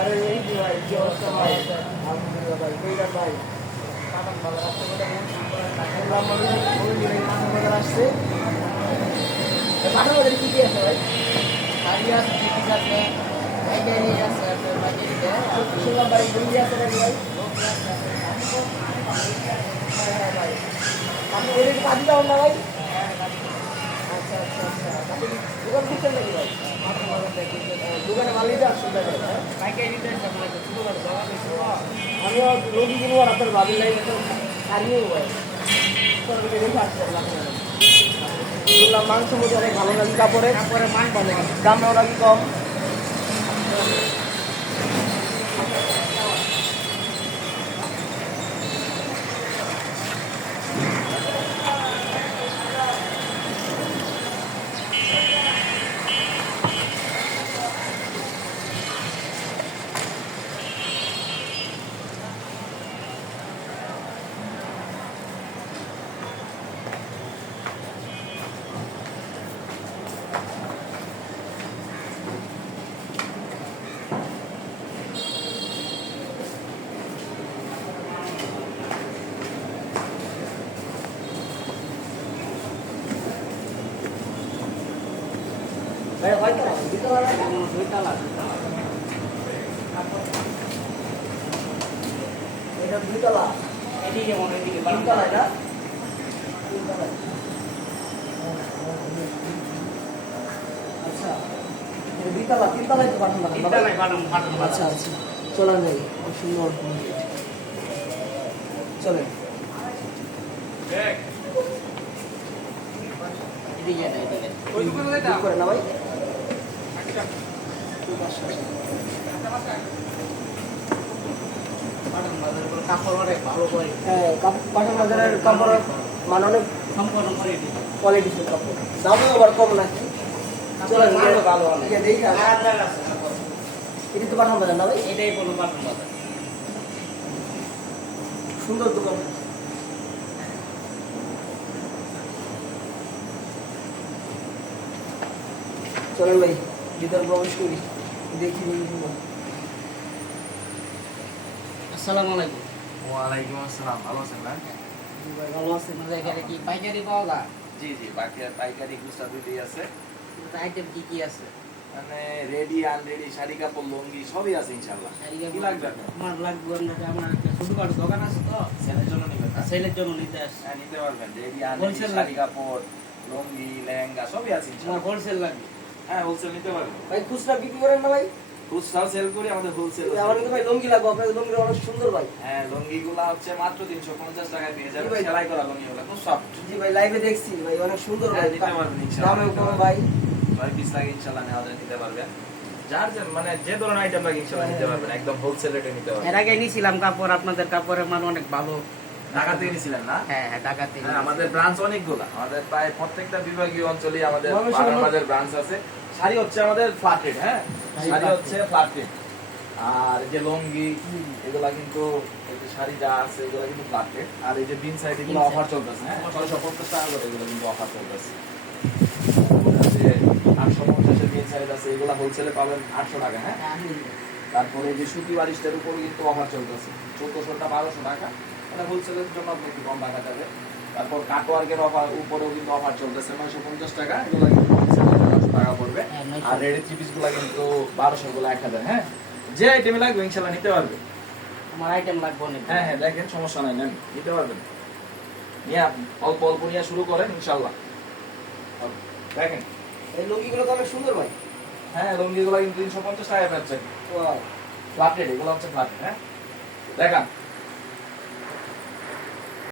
আরে এই যে ভাই কি অবস্থা ভাই? আলহামদুলিল্লাহ ভাই, কইরা ভাই। কারণ ভালো রাস্তা করে আমরা আসছে। পাঠানো কি কি আছে ভাই? গাড়ি আছে, টিকিট আছে, গাড়ি আছে, আপনার বাজারে শুনলাম ভাই লুঙ্গি আছে নাকি ভাই? ভাই আপনি ওদের কাজে যাবেন না ভাই? আচ্ছা আচ্ছা আচ্ছা, আপনি দোকান খুঁজছেন নাকি ভাই? দোকানে মাল নিতে আসছেন তাই হ্যাঁ? আমিও লুঙ্গি কিনবো আর আপনার বাবির লাইনে তো হারিয়েও ভাই রেখে আসতে শুনলাম মাংস মধ্যে অনেক ভালো নাকি কাপড়ে মান ভালো আছে। দামটাও নাকি কম। ভাই হয়তো দুতলা না দুইতলা। এটা দুতলা এদিকে মনে এদিকে তিনতলা এটা তিনতলা আচ্ছা এটা দুতলা তিনতলায় তো পাঠান তিনতলায় বাটাম আচ্ছা আচ্ছা চলেন যাই খুব সুন্দর চলেন এদিকে এটা এদিকে। ঠিক করে না ভাই বাটাম বাজার করে কাপড় অনেক ভালো করে হ্যাঁ পাঠান বাজারের কাপড়ের মান অনেক সম্পূর্ণ করে দিই। কোয়ালিটির কাপড় দামও আবার কম নাকি চলেন মানও ভালো অনেক। দেখি আরামদায়ক আছে কাপড়। এটা তো পাঠান বাজার না ভাই এটাই বলো বাটাম বাজার। সুন্দর দোকান চলেন ভাই ভিতর প্রবেশ করি দেখি আসসালামু আলাইকুম। ওয়ালাইকুম আসসালাম, ভালো আছেন না? জি ভাই ভালো আছেন আমাদের এখানে কি পাইকারি পাওয়া যায়? জি জি, পাইকারি খুচরা দুইটাই আছে। আইটেম কি কি আছে? মানে রেডি আনরেডি শাড়ি কাপড় লুঙ্গি সবই আছে ইনশাআল্লাহ। কি লাগবে আপনার? আমার লাগবে আপনাকে, আমার একটা ছোটখাটো দোকান আছে তো, ছেলের জন্য নিবেন না? ছেলের জন্য নিতে আসছি। হ্যাঁ, নিতে পারবেন। রেডি আনরেডি Wholesale শাড়ি লাগবে? কাপড় লুঙ্গি লেহেঙ্গা সবই আছে আমার ইনশাআল্লাহ। হোলসেল লাগবে। হ্যাঁ, হোলসেল নিতে পারবেন। ভাই খুচরা বিক্রি করেন না ভাই খুচরা সেল করি, আমাদের হোলসেল। আমার কিন্তু ভাই লুঙ্গি লাগবে আপনার লুঙ্গি অনেক সুন্দর ভাই হ্যাঁ, লুঙ্গিগুলা হচ্ছে মাত্র 350 টাকায় পেয়ে যাবেন। জি ভাই। সেলাই করা লুঙ্গিগুলা খুব সফট। জি ভাই লাইভে দেখছি ভাই অনেক সুন্দর ভাই হ্যাঁ, নিতে পারবেন ইনশাআল্লাহ। দামেও কম ভাই 6 পিস লাগে ইনশাআল্লাহ, নেওয়া যায়, নিতে পারবেন। যার যে মানে যে ধরনের আইটেম লাগে ইনশাআল্লাহ নিতে পারবেন, একদম হোলসেল রেটে নিতে পারবেন। এর আগে নিয়েছিলাম কাপড়, আপনাদের কাপড়ের মান অনেক ভালো। ঢাকা থেকে নিছিলেন না? হ্যাঁ হ্যাঁ, ঢাকাতে। হ্যাঁ, আমাদের ব্রাঞ্চ অনেকগুলো, আমাদের প্রায় প্রত্যেকটা বিভাগীয় অঞ্চলে আমাদের ময়মনসিংহ- আমাদের ব্রাঞ্চ আছে। শাড়ি হচ্ছে আমাদের ফ্ল্যাট রেট, হ্যাঁ, শাড়ি হচ্ছে ফ্ল্যাট রেট। আর যে লুঙ্গি এগুলা কিন্তু, এই যে শাড়ি যা আছে এগুলা কিন্তু ফ্ল্যাট রেট। আর এই যে বিন সাইড এগুলো বিন অফার চলতেছে, হ্যাঁ, 650 টাকা করে এগুলো কিন্তু অফার চলতেছে। যে 850 এর বিন সাইড আছে এগুলা হোলসেলে পাবেন 800 টাকা, হ্যাঁ। তারপরে এই যে সুতি বারিশটার উপরে কিন্তু অফার চলতেছে 1400টা 1200 টাকা, মানে হোলসেলের জন্য আপনি একটু কম রাখা যাবে। তারপর কাটওয়ার্কের অফার উপরেও কিন্তু অফার চলতেছে 950 টাকা, এগুলো কিন্তু হোলসেলে 900 টাকা পড়বে। হ্যাঁ, 900 আর রেডি থ্রি পিস গুলা কিন্তু 1200 গুলো 1000, হ্যাঁ। যে আইটেমে লাগবে ইনশাআল্লাহ নিতে পারবে। আমার আইটেম লাগবে অনেক। হ্যাঁ হ্যাঁ, দেখেন সমস্যা নাই, নেন, নিতে পারবেন। নিয়ে আপনি অল্প অল্প নিয়ে শুরু করেন ইনশাআল্লাহ। দেখেন, এই লুঙ্গিগুলো তো অনেক সুন্দর ভাই হ্যাঁ, লুঙ্গিগুলো কিন্তু 350 টাকা পাচ্ছেন ওয়াও ফ্ল্যাট রেট, এগুলো হচ্ছে ফ্ল্যাট রেট, হ্যাঁ। দেখান